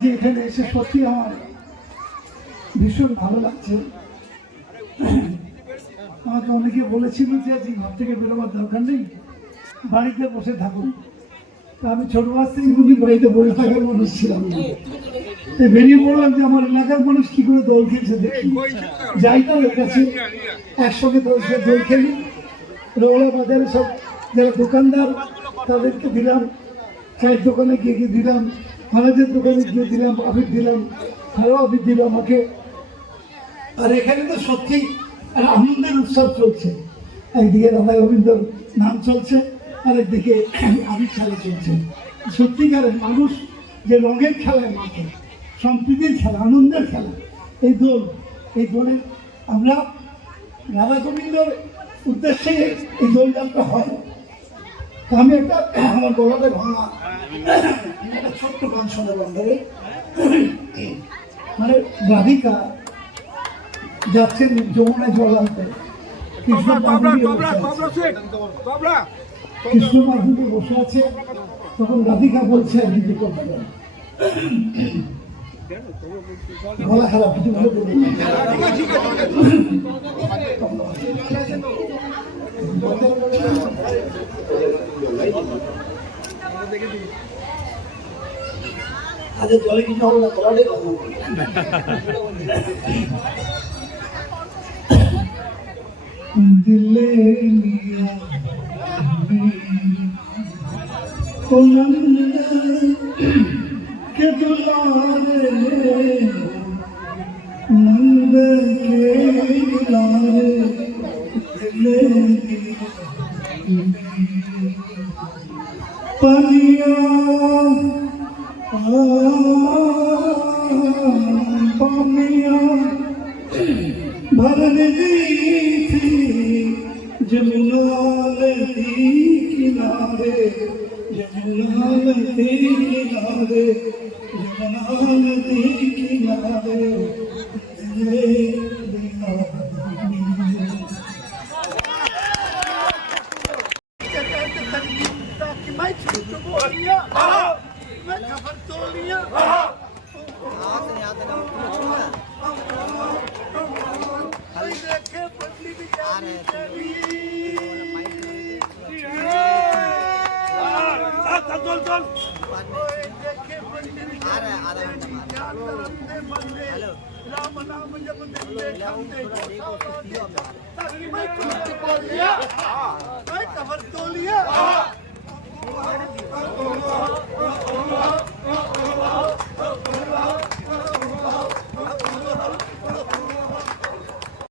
এখানে এসে সত্যি আমার ভীষণ ভালো লাগছে। আমাকে অনেকে বলেছিল যে ঘর থেকে বেরোবার দরকার নেই, বাড়িতে বসে থাকুন। আমি ছোটবেলা থেকে কোনদিন বাড়িতে বসে থাকার মানুষ ছিলাম না। বেরিয়ে পড়লাম যে আমার এলাকার মানুষ কি করে দোল খেলছে দেখি, যাই তাদের কাছে একসঙ্গে দোল খেলি। রোলা বাজারে সব যারা দোকানদার তাদেরকে দিলাম, চায়ের দোকানে গিয়ে দিলাম, মালাজের দোকানে গিয়ে দিলাম, আবির দিলাম, আরও আবির দিল আমাকে। আর এখানে তো সত্যি আনন্দের উৎসব চলছে। একদিকে রাধা গোবিন্দর নাম চলছে, আর একদিকে আবির খেলা চলছে। সত্যিকারের মানুষ যে রঙের খেলায় মাঠে, সম্প্রীতির খেলা, আনন্দের খেলা, এই দোলে আমরা রাধা গোবিন্দর উদ্দেশ্যে এই দোলযাত্রা হয়। আমি একটা আমার গলাতে ভাঙা একটা ছোট্ট গান শোনালাম ধরে, মানে রাধিকা যাচ্ছেন যমুনায় জল আনতে, কৃষ্ণ মাধুরী বসে আছে। তখন রাধিকা বলছে আর কিছু করতে পারে, গলা খারাপ কিছু ভালো বলি। আচ্ছা জলে কিছু হবে না, গলাটাই কথা দিলে के दुलारे नंद के दुलारे दिले पनिया पानिया भर दी थी जमुना नदी किनारे, यमुना नदी किनारे, यमुना नदी किनारे राम नाम जब खबर तो लिया